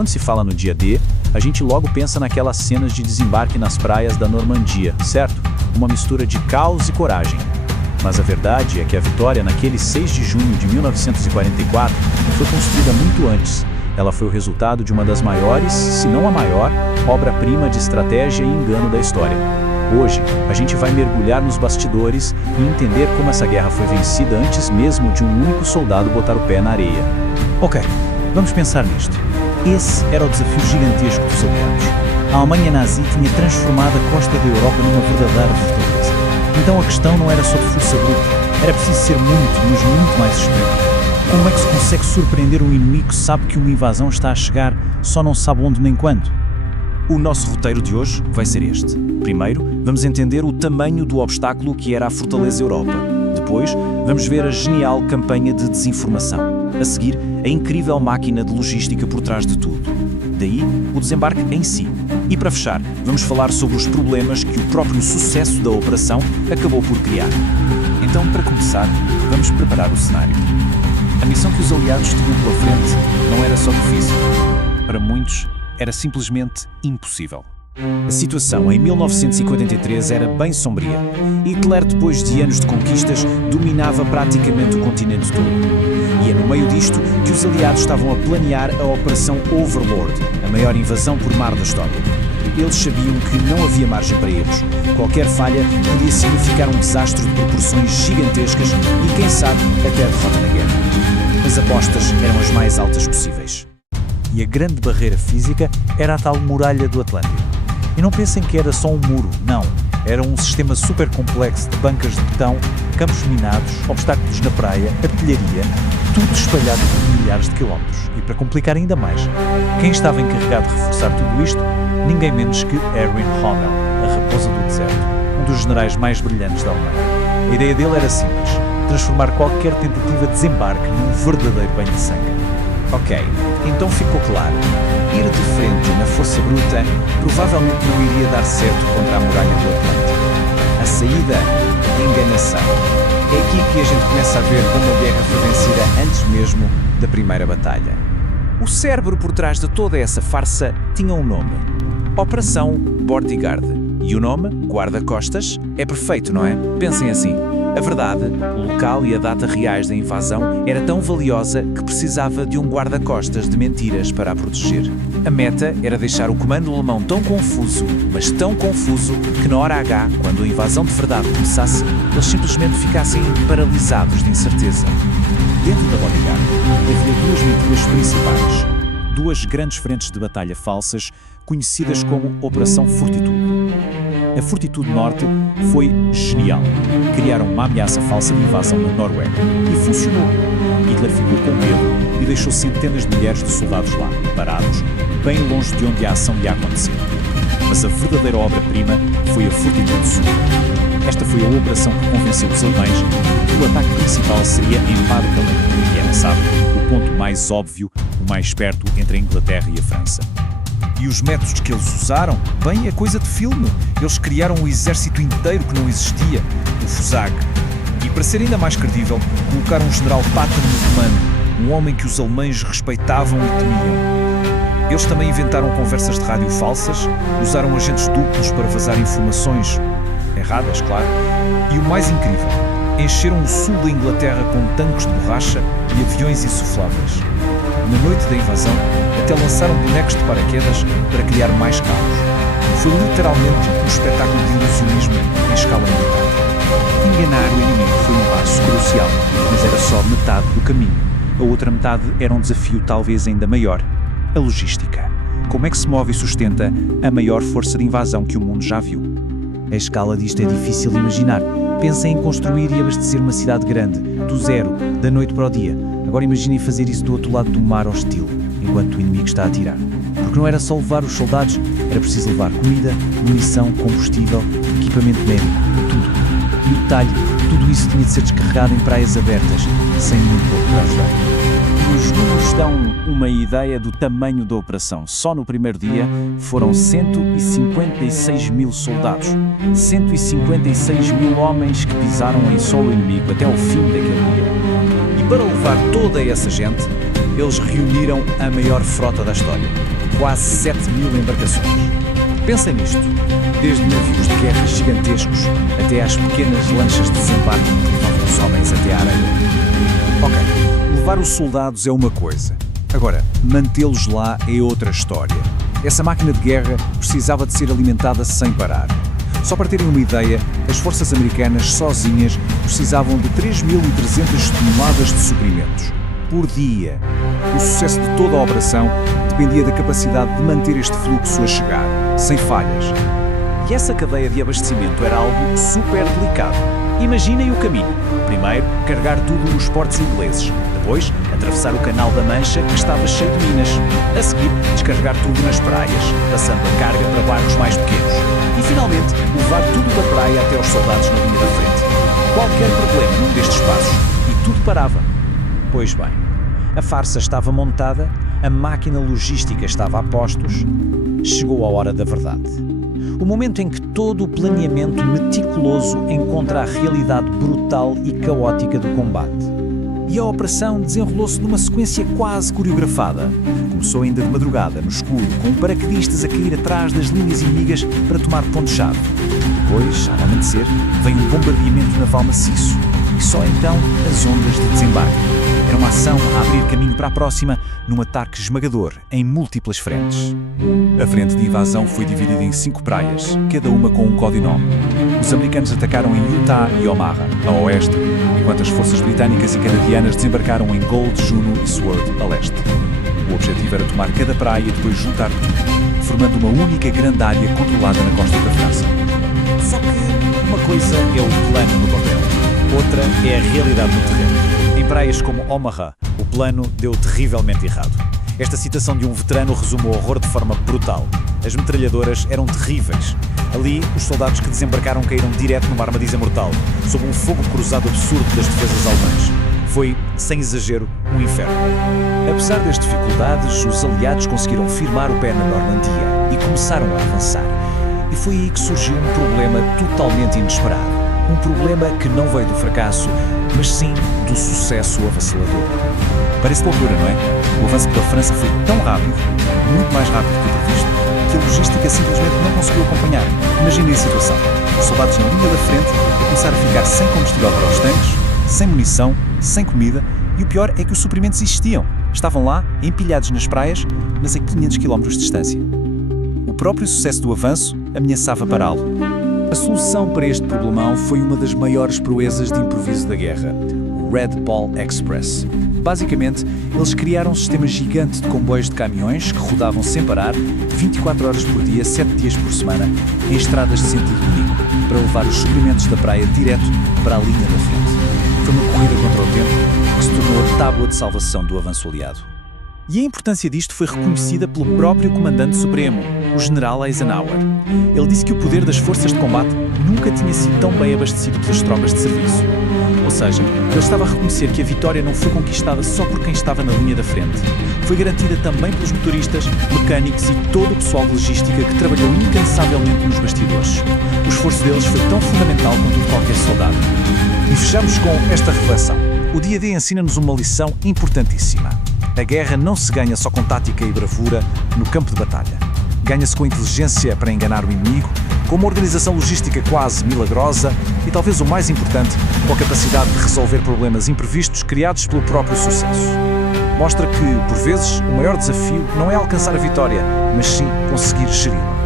Quando se fala no dia D, a gente logo pensa naquelas cenas de desembarque nas praias da Normandia, certo? Uma mistura de caos e coragem. Mas a verdade é que a vitória naquele 6 de junho de 1944 foi construída muito antes. Ela foi o resultado de uma das maiores, se não a maior, obra-prima de estratégia e engano da história. Hoje, a gente vai mergulhar nos bastidores e entender como essa guerra foi vencida antes mesmo de um único soldado botar o pé na areia. Ok, vamos pensar nisto. Esse era o desafio gigantesco dos aliados. A Alemanha nazi tinha transformado a costa da Europa numa verdadeira fortaleza. Então a questão não era só de força bruta, era preciso ser muito, mas muito mais extremo. Como é que se consegue surpreender um inimigo que sabe que uma invasão está a chegar, só não sabe onde nem quando? O nosso roteiro de hoje vai ser este. Primeiro, vamos entender o tamanho do obstáculo que era a Fortaleza Europa. Depois, vamos ver a genial campanha de desinformação. A seguir, a incrível máquina de logística por trás de tudo. Daí, o desembarque em si. E para fechar, vamos falar sobre os problemas que o próprio sucesso da operação acabou por criar. Então, para começar, vamos preparar o cenário. A missão que os aliados tinham pela frente não era só difícil. Para muitos, era simplesmente impossível. A situação em 1943 era bem sombria. Hitler, depois de anos de conquistas, dominava praticamente o continente todo. E é no meio disto que os aliados estavam a planear a Operação Overlord, a maior invasão por mar da história. Eles sabiam que não havia margem para erros. Qualquer falha podia significar um desastre de proporções gigantescas e, quem sabe, até a derrota na guerra. As apostas eram as mais altas possíveis. E a grande barreira física era a tal muralha do Atlântico. E não pensem que era só um muro, não. Era um sistema super complexo de bancas de betão, campos minados, obstáculos na praia, artilharia, tudo espalhado por milhares de quilómetros. E para complicar ainda mais, quem estava encarregado de reforçar tudo isto? Ninguém menos que Erwin Rommel, a raposa do deserto, um dos generais mais brilhantes da Alemanha. A ideia dele era simples, transformar qualquer tentativa de desembarque num verdadeiro banho de sangue. Ok, então ficou claro. Ir de frente na força bruta provavelmente não iria dar certo contra a muralha do Atlântico. A saída, enganação. É aqui que a gente começa a ver como a guerra foi vencida antes mesmo da primeira batalha. O cérebro por trás de toda essa farsa tinha um nome: Operação Bodyguard. E o nome, guarda-costas, é perfeito, não é? Pensem assim. A verdade, o local e a data reais da invasão era tão valiosa que precisava de um guarda-costas de mentiras para a proteger. A meta era deixar o comando alemão tão confuso, mas tão confuso, que na hora H, quando a invasão de verdade começasse, eles simplesmente ficassem paralisados de incerteza. Dentro da Bodyguard havia duas mentiras principais. Duas grandes frentes de batalha falsas, conhecidas como Operação Fortitude. A Fortitude Norte foi genial. Criaram uma ameaça falsa de invasão na Noruega. E funcionou. Hitler ficou com medo e deixou centenas de milhares de soldados lá, parados, bem longe de onde a ação ia acontecer. Mas a verdadeira obra-prima foi a Fortitude Sul. Esta foi a operação que convenceu os alemães de que o ataque principal seria em Pas-de-Calais, que era, sabe, o ponto mais óbvio, o mais perto entre a Inglaterra e a França. E os métodos que eles usaram? Bem, é coisa de filme. Eles criaram um exército inteiro que não existia, o Fusag. E para ser ainda mais credível, colocaram um general Patton no comando, um homem que os alemães respeitavam e temiam. Eles também inventaram conversas de rádio falsas, usaram agentes duplos para vazar informações erradas, claro. E o mais incrível, encheram o sul da Inglaterra com tanques de borracha e aviões insufláveis. Na noite da invasão, até lançaram bonecos de paraquedas para criar mais caos. Foi literalmente um espetáculo de ilusionismo em escala militar. Enganar o inimigo foi um passo crucial, mas era só metade do caminho. A outra metade era um desafio talvez ainda maior: a logística. Como é que se move e sustenta a maior força de invasão que o mundo já viu? A escala disto é difícil de imaginar. Pensem em construir e abastecer uma cidade grande, do zero, da noite para o dia. Agora imaginem fazer isso do outro lado do mar hostil, enquanto o inimigo está a atirar. Porque não era só levar os soldados, era preciso levar comida, munição, combustível, equipamento médico, tudo. E o detalhe, tudo isso tinha de ser descarregado em praias abertas, sem muito pouco para ajudar. Os números dão uma ideia do tamanho da operação. Só no primeiro dia foram 156 mil soldados, 156 mil homens que pisaram em solo inimigo até ao fim daquele dia. E para levar toda essa gente, eles reuniram a maior frota da história, quase 7.000 embarcações. Pensem nisto, desde navios de guerra gigantescos até às pequenas lanchas de desembarque que levavam os homens até à areia. Ok, levar os soldados é uma coisa. Agora, mantê-los lá é outra história. Essa máquina de guerra precisava de ser alimentada sem parar. Só para terem uma ideia, as forças americanas sozinhas precisavam de 3.300 toneladas de suprimentos por dia. O sucesso de toda a operação dependia da capacidade de manter este fluxo a chegar, sem falhas. E essa cadeia de abastecimento era algo super delicado. Imaginem o caminho. Primeiro, carregar tudo nos portos ingleses. Depois, atravessar o Canal da Mancha, que estava cheio de minas. A seguir, descarregar tudo nas praias, passando a carga para barcos mais pequenos. E, finalmente, levar tudo da praia até aos soldados na linha da frente. Qualquer problema num destes passos e tudo parava. Pois bem, a farsa estava montada, a máquina logística estava a postos. Chegou a hora da verdade. O momento em que todo o planeamento meticuloso encontra a realidade brutal e caótica do combate. E a operação desenrolou-se numa sequência quase coreografada. Começou ainda de madrugada, no escuro, com paraquedistas a cair atrás das linhas inimigas para tomar ponto-chave. Depois, ao amanhecer, vem um bombardeamento naval maciço. E só então as ondas de desembarque. Era uma ação a abrir caminho para a próxima, num ataque esmagador, em múltiplas frentes. A frente de invasão foi dividida em 5 praias, cada uma com um codinome. Os americanos atacaram em Utah e Omaha, a oeste, enquanto as forças britânicas e canadianas desembarcaram em Gold, Juno e Sword, a leste. O objetivo era tomar cada praia e depois juntar tudo, formando uma única grande área controlada na costa da França. Só que uma coisa é o plano no papel, outra é a realidade no terreno. Em praias como Omaha, o plano deu terrivelmente errado. Esta citação de um veterano resume o horror de forma brutal. As metralhadoras eram terríveis. Ali, os soldados que desembarcaram caíram direto numa armadilha mortal, sob um fogo cruzado absurdo das defesas alemãs. Foi, sem exagero, um inferno. Apesar das dificuldades, os aliados conseguiram firmar o pé na Normandia e começaram a avançar. E foi aí que surgiu um problema totalmente inesperado. Um problema que não veio do fracasso, mas sim do sucesso avassalador. Parece loucura, não é? O avanço pela França foi tão rápido, muito mais rápido que o previsto, que a logística simplesmente não conseguiu acompanhar. Imaginem a situação. Os soldados na linha da frente a começar a ficar sem combustível para os tanques, sem munição, sem comida, e o pior é que os suprimentos existiam. Estavam lá, empilhados nas praias, mas a 500 km de distância. O próprio sucesso do avanço ameaçava pará-lo. A solução para este problemão foi uma das maiores proezas de improviso da guerra, o Red Ball Express. Basicamente, eles criaram um sistema gigante de comboios de caminhões que rodavam sem parar, 24 horas por dia, 7 dias por semana, em estradas de sentido único, para levar os suprimentos da praia direto para a linha da frente. Foi uma corrida contra o tempo que se tornou a tábua de salvação do avanço aliado. E a importância disto foi reconhecida pelo próprio Comandante Supremo, o General Eisenhower. Ele disse que o poder das forças de combate nunca tinha sido tão bem abastecido pelas tropas de serviço. Ou seja, ele estava a reconhecer que a vitória não foi conquistada só por quem estava na linha da frente. Foi garantida também pelos motoristas, mecânicos e todo o pessoal de logística que trabalhou incansavelmente nos bastidores. O esforço deles foi tão fundamental quanto o de qualquer soldado. E fechamos com esta reflexão. O dia a dia ensina-nos uma lição importantíssima. A guerra não se ganha só com tática e bravura no campo de batalha. Ganha-se com inteligência para enganar o inimigo, com uma organização logística quase milagrosa e, talvez o mais importante, com a capacidade de resolver problemas imprevistos criados pelo próprio sucesso. Mostra que, por vezes, o maior desafio não é alcançar a vitória, mas sim conseguir geri-la.